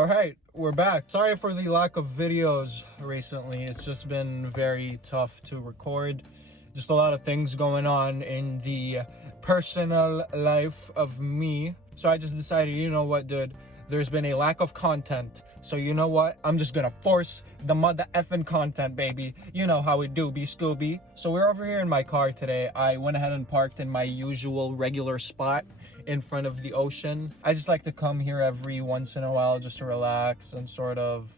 All right, we're back. Sorry for the lack of videos recently. It's just been very tough to record. Just a lot of things going on in the personal life of me. So I just decided, you know what, dude? There's been a lack of content. So you know what? I'm just gonna force the mother effing content, baby. You know how we do, be Scooby. So we're over here in my car today. I went ahead and parked in my usual regular spot in front of the ocean. I just like to come here every once in a while just to relax and sort of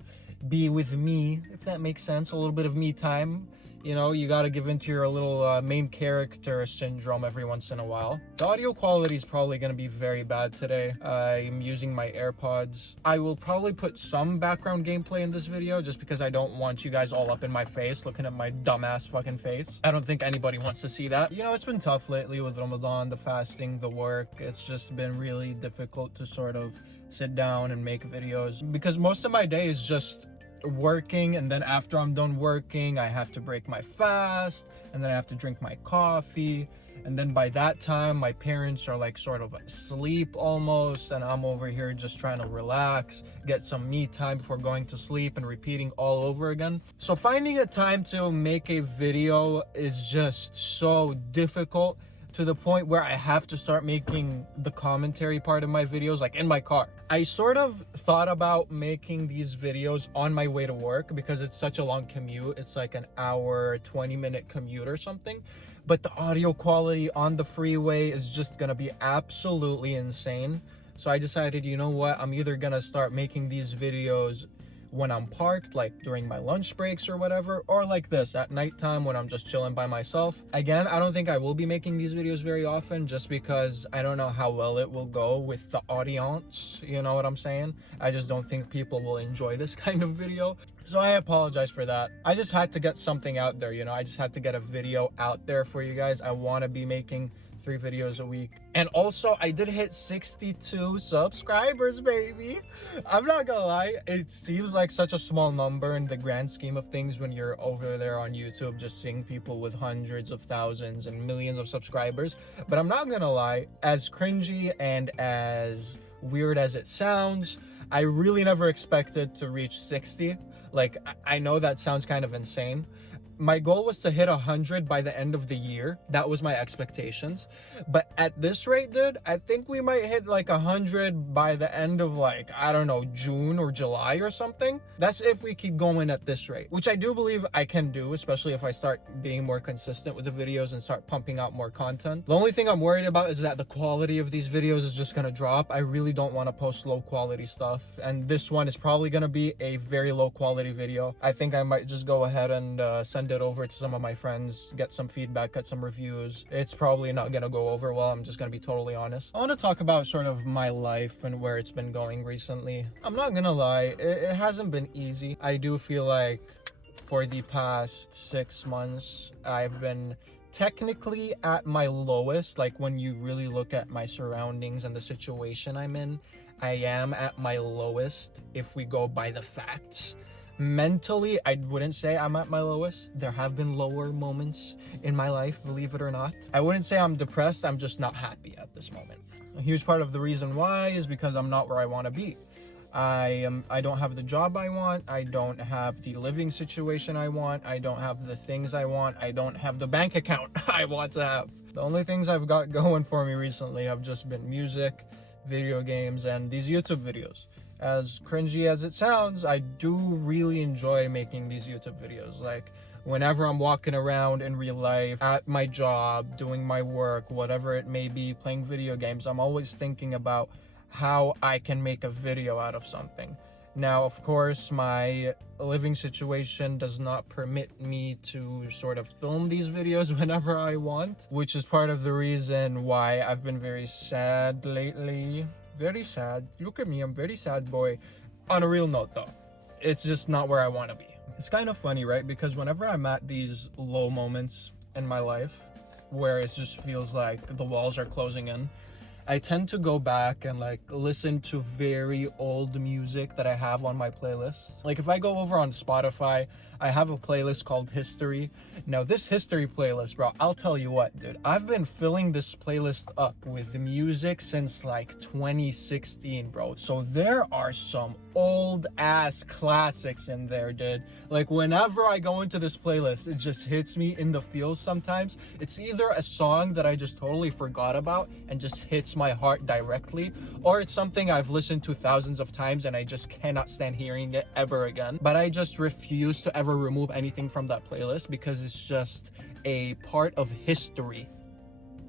be with me, if that makes sense. A little bit of me time. You know, you gotta give into your little main character syndrome every once in a while. The audio quality is probably gonna be very bad today. I'm using my AirPods. I will probably put some background gameplay in this video just because I don't want you guys all up in my face looking at my dumbass fucking face. I don't think anybody wants to see that. You know, it's been tough lately with Ramadan, the fasting, the work. It's just been really difficult to sort of sit down and make videos because most of my day is just working, and then after I'm done working I have to break my fast, and then I have to drink my coffee, and then by that time my parents are like sort of asleep almost, and I'm over here just trying to relax, get some me time before going to sleep, and repeating all over again. So finding a time to make a video is just so difficult, to the point where I have to start making the commentary part of my videos like in my car. I sort of thought about making these videos on my way to work because it's such a long commute. It's like an hour, 20-minute commute or something. But the audio quality on the freeway is just gonna be absolutely insane. So I decided, you know what? I'm either gonna start making these videos when I'm parked, like during my lunch breaks or whatever, or like this at nighttime when I'm just chilling by myself. Again, I don't think I will be making these videos very often just because I don't know how well it will go with the audience, you know what I'm saying? I just don't think people will enjoy this kind of video. So I apologize for that. I just had to get something out there, you know? I just had to get a video out there for you guys. I want to be making 3 videos a week. And also I did hit 62 subscribers, baby. I'm not gonna lie, it seems like such a small number in the grand scheme of things when you're over there on YouTube just seeing people with hundreds of thousands and millions of subscribers. But I'm not gonna lie, as cringy and as weird as it sounds, I really never expected to reach 60. Like, I know that sounds kind of insane. My goal was to hit 100 by the end of the year. That was my expectations. But at this rate, dude, I think we might hit like 100 by the end of like, I don't know, June or July or something. That's if we keep going at this rate, which I do believe I can do, especially if I start being more consistent with the videos and start pumping out more content. The only thing I'm worried about is that the quality of these videos is just gonna drop. I really don't want to post low quality stuff. And this one is probably gonna be a very low quality video. I think I might just go ahead and send it over to some of my friends, get some feedback, get some reviews. It's probably not gonna go over well, I'm just gonna be totally honest. I want to talk about sort of my life and where it's been going recently. I'm not gonna lie, it hasn't been easy. I do feel like for the past 6 months I've been technically at my lowest. Like when you really look at my surroundings and the situation I'm in, I am at my lowest if we go by the facts. Mentally, I wouldn't say I'm at my lowest. There have been lower moments in my life, believe it or not. I wouldn't say I'm depressed, I'm just not happy at this moment. A huge part of the reason why is because I'm not where I want to be. I don't have the job I want, I don't have the living situation I want, I don't have the things I want, I don't have the bank account I want to have. The only things I've got going for me recently have just been music, video games, and these YouTube videos. As cringy as it sounds, I do really enjoy making these YouTube videos. Like, whenever I'm walking around in real life, at my job, doing my work, whatever it may be, playing video games, I'm always thinking about how I can make a video out of something. Now, of course, my living situation does not permit me to sort of film these videos whenever I want, which is part of the reason why I've been very sad lately. Very sad. Look at me, I'm very sad boy. On a real note though, it's just not where I want to be. It's kind of funny, right? Because whenever I'm at these low moments in my life where it just feels like the walls are closing in, I tend to go back and like listen to very old music that I have on my playlist. Like if I go over on Spotify, I have a playlist called History. Now this History playlist, bro, I'll tell you what, dude, I've been filling this playlist up with music since like 2016, bro. So there are some old ass classics in there, dude. Like whenever I go into this playlist, it just hits me in the feels sometimes. It's either a song that I just totally forgot about and just hits my heart directly, or it's something I've listened to thousands of times and I just cannot stand hearing it ever again. But I just refuse to ever remove anything from that playlist because it's just a part of history.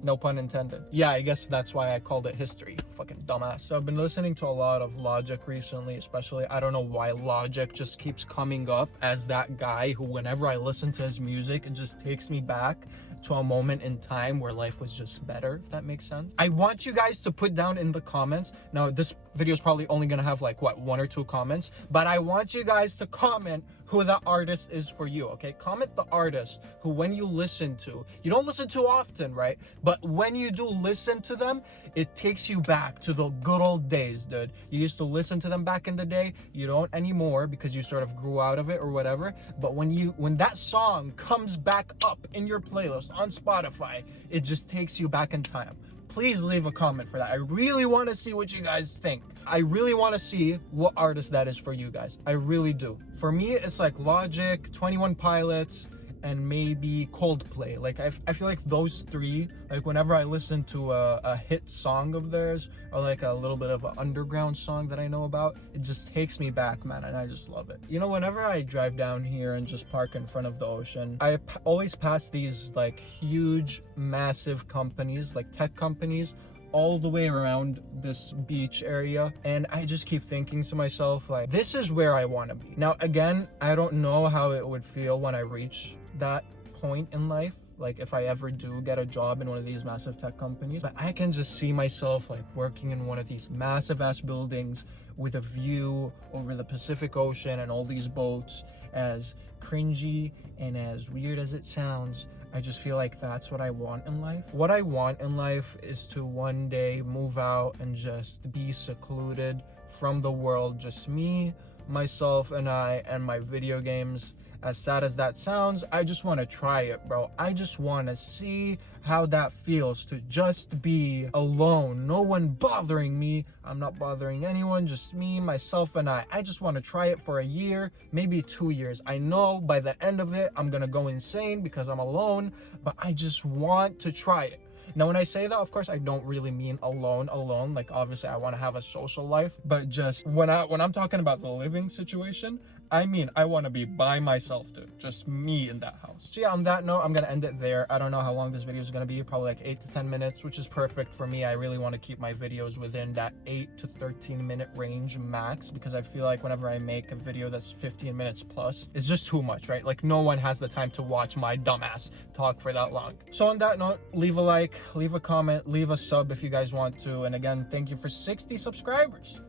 No pun intended. Yeah, I guess that's why I called it History. Fucking dumbass. So I've been listening to a lot of Logic recently, especially. I don't know why Logic just keeps coming up as that guy who, whenever I listen to his music, it just takes me back to a moment in time where life was just better, if that makes sense. I want you guys to put down in the comments. Now, this video is probably only gonna have like, what, 1 or 2 comments? But I want you guys to comment who the artist is for you, okay? Comment the artist who, when you listen to, you don't listen to often, right? But when you do listen to them, it takes you back to the good old days, dude. You used to listen to them back in the day. You don't anymore because you sort of grew out of it or whatever. But when that song comes back up in your playlist on Spotify, it just takes you back in time. Please leave a comment for that. I really want to see what you guys think. I really want to see what artist that is for you guys. I really do. For me, it's like Logic, 21 Pilots, and maybe Coldplay. Like I feel like those three, like whenever I listen to a hit song of theirs or like a little bit of an underground song that I know about, it just takes me back, man, and I just love it. You know, whenever I drive down here and just park in front of the ocean, I always pass these like huge, massive companies, like tech companies, all the way around this beach area, and I just keep thinking to myself, like, this is where I want to be. Now again, I don't know how it would feel when I reach that point in life, like if I ever do get a job in one of these massive tech companies, but I can just see myself like working in one of these massive ass buildings with a view over the Pacific Ocean and all these boats. As cringy and as weird as it sounds, I just feel like that's what I want in life. What I want in life is to one day move out and just be secluded from the world. Just me, myself, and I, and my video games. As sad as that sounds, I just want to try it, bro. I just want to see how that feels to just be alone. No one bothering me. I'm not bothering anyone, just me, myself, and I. I just want to try it for a year, maybe 2 years. I know by the end of it, I'm gonna go insane because I'm alone, but I just want to try it. Now, when I say that, of course, I don't really mean alone. Like, obviously, I want to have a social life, but just when I'm talking about the living situation, I mean, I want to be by myself, dude. Just me in that house. So yeah, on that note, I'm going to end it there. I don't know how long this video is going to be. Probably like 8 to 10 minutes, which is perfect for me. I really want to keep my videos within that 8 to 13 minute range max, because I feel like whenever I make a video that's 15 minutes plus, it's just too much, right? Like, no one has the time to watch my dumbass talk for that long. So on that note, leave a like, leave a comment, leave a sub if you guys want to. And again, thank you for 60 subscribers.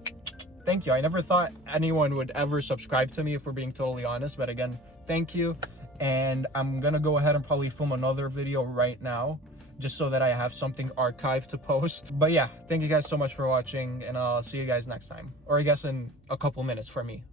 Thank you. I never thought anyone would ever subscribe to me, if we're being totally honest. But again, thank you. And I'm going to go ahead and probably film another video right now, just so that I have something archived to post. But yeah, thank you guys so much for watching, and I'll see you guys next time. Or I guess in a couple minutes for me.